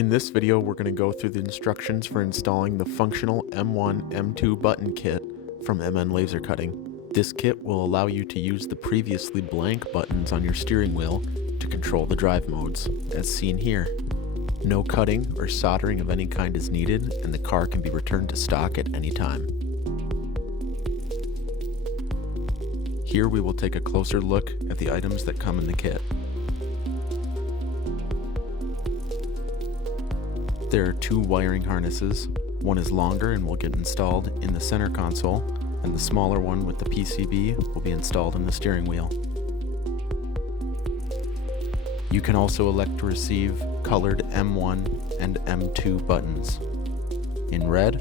In this video, we're going to go through the instructions for installing the functional M1, M2 button kit from MN Laser Cutting. This kit will allow you to use the previously blank buttons on your steering wheel to control the drive modes, as seen here. No cutting or soldering of any kind is needed, and the car can be returned to stock at any time. Here we will take a closer look at the items that come in the kit. There are two wiring harnesses. One is longer and will get installed in the center console, and the smaller one with the PCB will be installed in the steering wheel. You can also elect to receive colored M1 and M2 buttons in red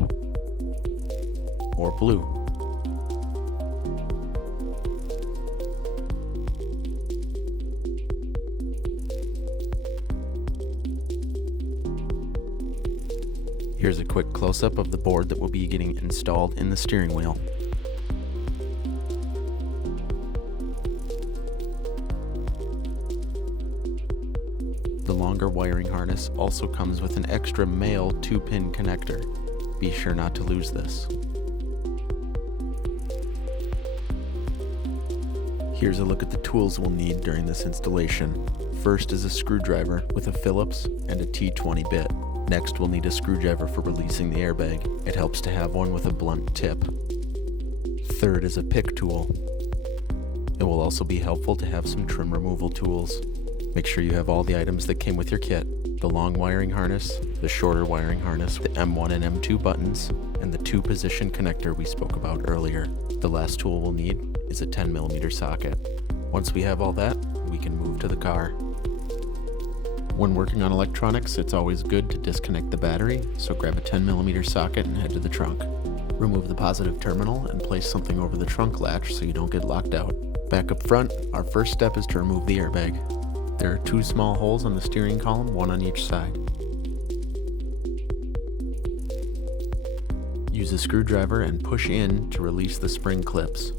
or blue. Here's a quick close-up of the board that will be getting installed in the steering wheel. The longer wiring harness also comes with an extra male 2-pin connector. Be sure not to lose this. Here's a look at the tools we'll need during this installation. First is a screwdriver with a Phillips and a T20 bit. Next, we'll need a screwdriver for releasing the airbag. It helps to have one with a blunt tip. Third is a pick tool. It will also be helpful to have some trim removal tools. Make sure you have all the items that came with your kit: the long wiring harness, the shorter wiring harness, the M1 and M2 buttons, and the 2-position connector we spoke about earlier. The last tool we'll need is a 10mm socket. Once we have all that, we can move to the car. When working on electronics, it's always good to disconnect the battery, so grab a 10mm socket and head to the trunk. Remove the positive terminal and place something over the trunk latch so you don't get locked out. Back up front, our first step is to remove the airbag. There are 2 small holes on the steering column, one on each side. Use a screwdriver and push in to release the spring clips.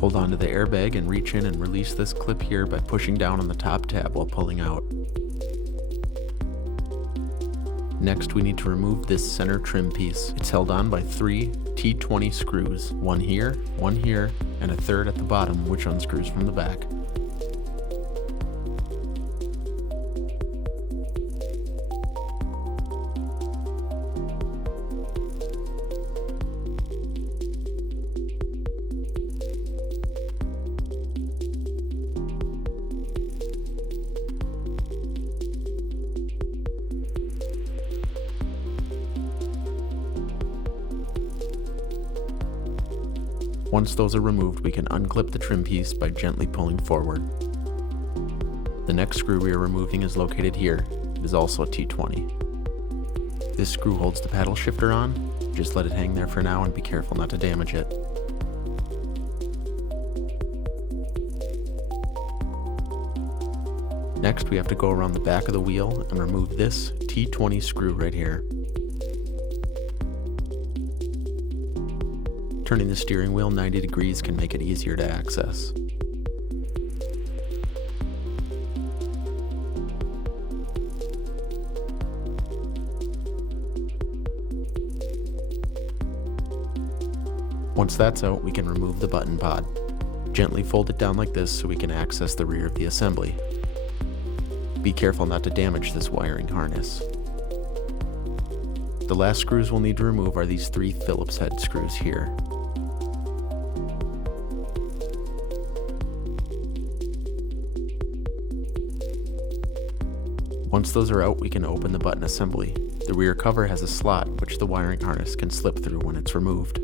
Hold on to the airbag and reach in and release this clip here by pushing down on the top tab while pulling out. Next, we need to remove this center trim piece. It's held on by 3 T20 screws, one here, and a third at the bottom, which unscrews from the back. Once those are removed, we can unclip the trim piece by gently pulling forward. The next screw we are removing is located here. It is also a T20. This screw holds the paddle shifter on. Just let it hang there for now and be careful not to damage it. Next, we have to go around the back of the wheel and remove this T20 screw right here. Turning the steering wheel 90 degrees can make it easier to access. Once that's out, we can remove the button pod. Gently fold it down like this so we can access the rear of the assembly. Be careful not to damage this wiring harness. The last screws we'll need to remove are these 3 Phillips head screws here. Once those are out, we can open the button assembly. The rear cover has a slot which the wiring harness can slip through when it's removed.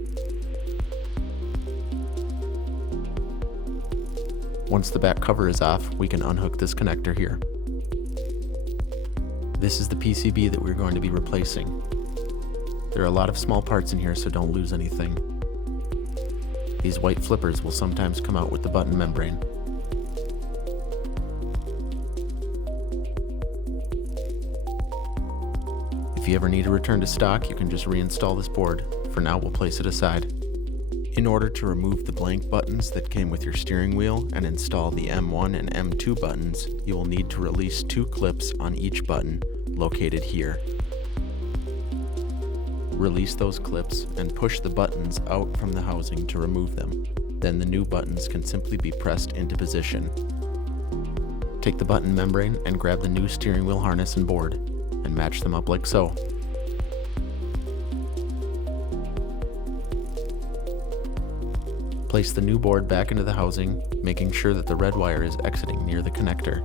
Once the back cover is off, we can unhook this connector here. This is the PCB that we're going to be replacing. There are a lot of small parts in here, so don't lose anything. These white flippers will sometimes come out with the button membrane. If you ever need to return to stock, you can just reinstall this board. For now, we'll place it aside. In order to remove the blank buttons that came with your steering wheel and install the M1 and M2 buttons, you will need to release 2 clips on each button, located here. Release those clips and push the buttons out from the housing to remove them. Then the new buttons can simply be pressed into position. Take the button membrane and grab the new steering wheel harness and board, and match them up like so. Place the new board back into the housing, making sure that the red wire is exiting near the connector.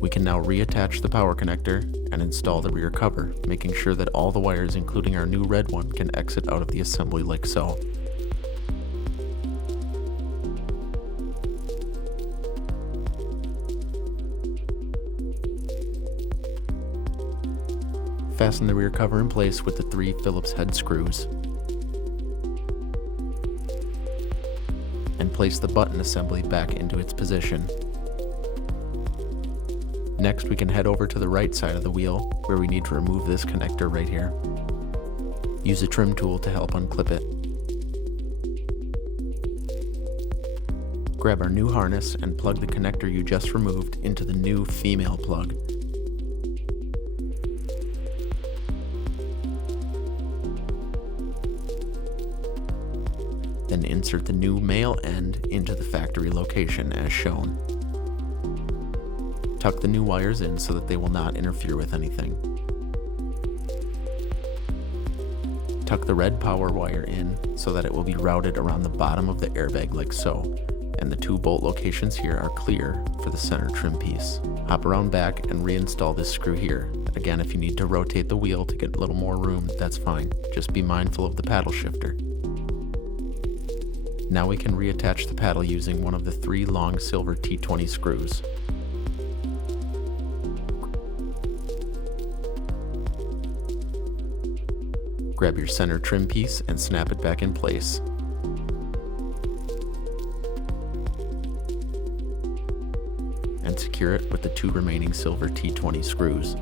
We can now reattach the power connector and install the rear cover, making sure that all the wires, including our new red one, can exit out of the assembly like so. Fasten the rear cover in place with the 3 Phillips head screws. And place the button assembly back into its position. Next, we can head over to the right side of the wheel, where we need to remove this connector right here. Use a trim tool to help unclip it. Grab our new harness and plug the connector you just removed into the new female plug. Then insert the new male end into the factory location as shown. Tuck the new wires in so that they will not interfere with anything. Tuck the red power wire in so that it will be routed around the bottom of the airbag like so, and the 2 bolt locations here are clear for the center trim piece. Hop around back and reinstall this screw here. Again, if you need to rotate the wheel to get a little more room, that's fine. Just be mindful of the paddle shifter. Now we can reattach the paddle using one of the 3 long silver T20 screws. Grab your center trim piece and snap it back in place. And secure it with the 2 remaining silver T20 screws.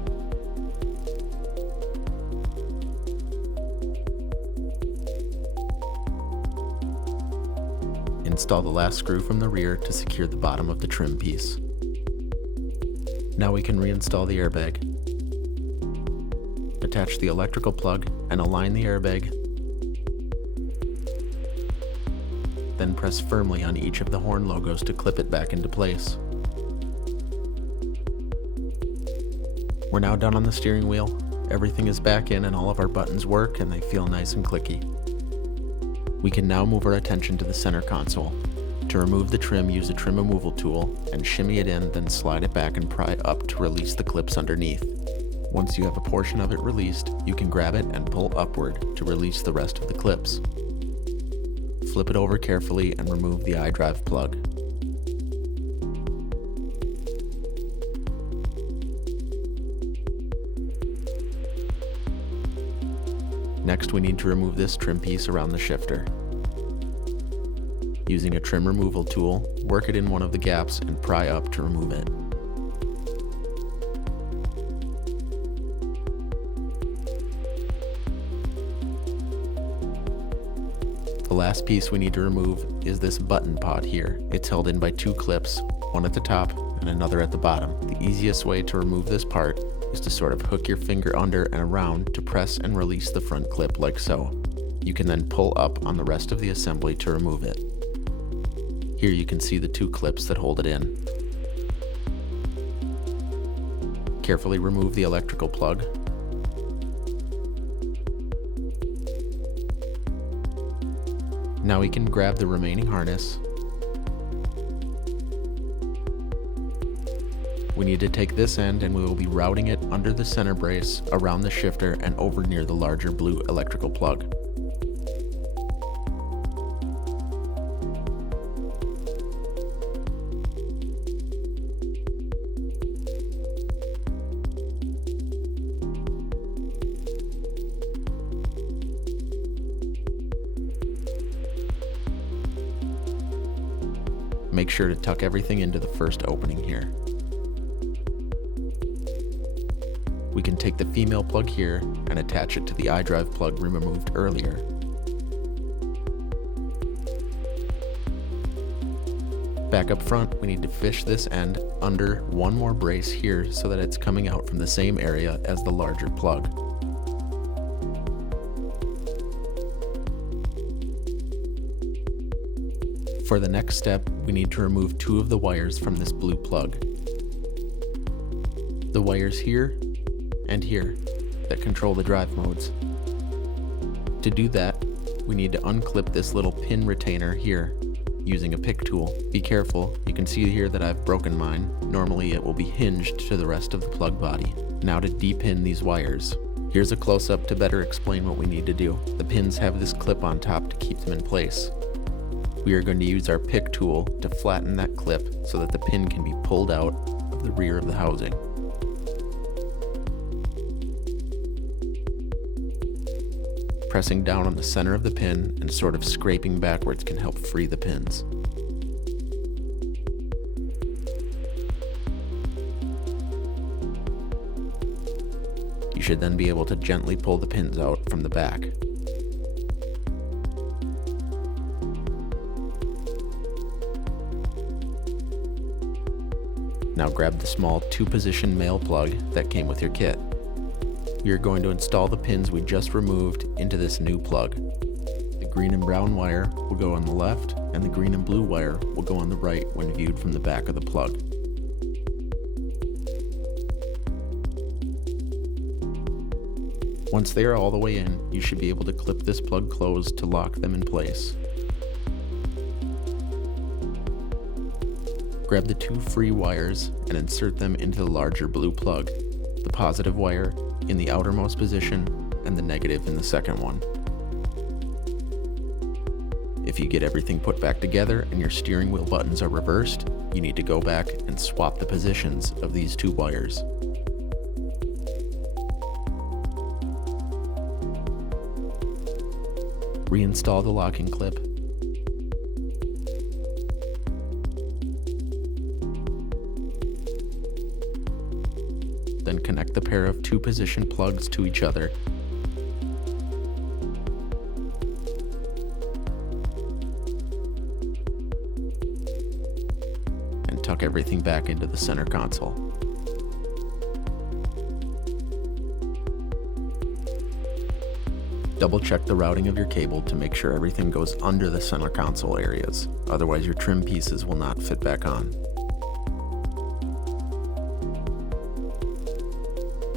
Install the last screw from the rear to secure the bottom of the trim piece. Now we can reinstall the airbag. Attach the electrical plug and align the airbag. Then press firmly on each of the horn logos to clip it back into place. We're now done on the steering wheel. Everything is back in and all of our buttons work and they feel nice and clicky. We can now move our attention to the center console. To remove the trim, use a trim removal tool and shimmy it in, then slide it back and pry up to release the clips underneath. Once you have a portion of it released, you can grab it and pull upward to release the rest of the clips. Flip it over carefully and remove the iDrive plug. Next, we need to remove this trim piece around the shifter. Using a trim removal tool, work it in one of the gaps and pry up to remove it. The last piece we need to remove is this button pod here. It's held in by 2 clips, one at the top and another at the bottom. The easiest way to remove this part is to sort of hook your finger under and around to press and release the front clip like so. You can then pull up on the rest of the assembly to remove it. Here you can see the 2 clips that hold it in. Carefully remove the electrical plug. Now we can grab the remaining harness. We need to take this end and we will be routing it under the center brace, around the shifter, and over near the larger blue electrical plug. Make sure to tuck everything into the first opening here. we can take the female plug here and attach it to the iDrive plug we removed earlier. Back up front, we need to fish this end under one more brace here so that it's coming out from the same area as the larger plug. For the next step, we need to remove two of the wires from this blue plug. The wires here and here that control the drive modes. To do that, we need to unclip this little pin retainer here using a pick tool. Be careful, you can see here that I've broken mine. Normally it will be hinged to the rest of the plug body. Now to depin these wires. Here's a close-up to better explain what we need to do. The pins have this clip on top to keep them in place. We are going to use our pick tool to flatten that clip so that the pin can be pulled out of the rear of the housing. Pressing down on the center of the pin and sort of scraping backwards can help free the pins. You should then be able to gently pull the pins out from the back. Now grab the small 2-position male plug that came with your kit. We are going to install the pins we just removed into this new plug. The green and brown wire will go on the left, and the green and blue wire will go on the right when viewed from the back of the plug. Once they are all the way in, you should be able to clip this plug closed to lock them in place. Grab the two free wires and insert them into the larger blue plug, the positive wire in the outermost position and the negative in the second one. If you get everything put back together and your steering wheel buttons are reversed, you need to go back and swap the positions of these two wires. Reinstall the locking clip. Then connect the pair of 2-position plugs to each other. And tuck everything back into the center console. Double check the routing of your cable to make sure everything goes under the center console areas, otherwise your trim pieces will not fit back on.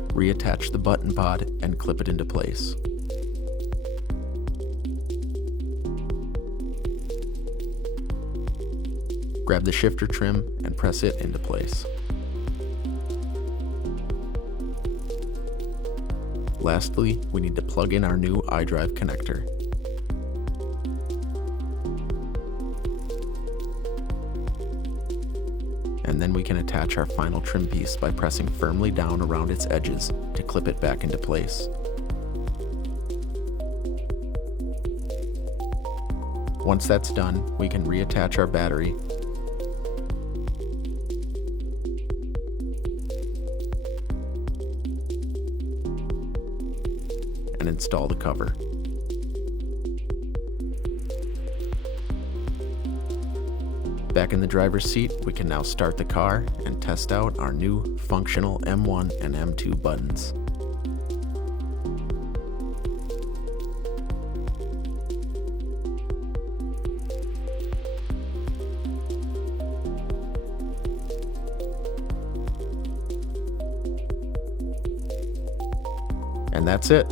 Reattach the button pod and clip it into place. Grab the shifter trim and press it into place. Lastly, we need to plug in our new iDrive connector. And then we can attach our final trim piece by pressing firmly down around its edges to clip it back into place. Once that's done, we can reattach our battery and install the cover. Back in the driver's seat, we can now start the car and test out our new functional M1 and M2 buttons. And that's it.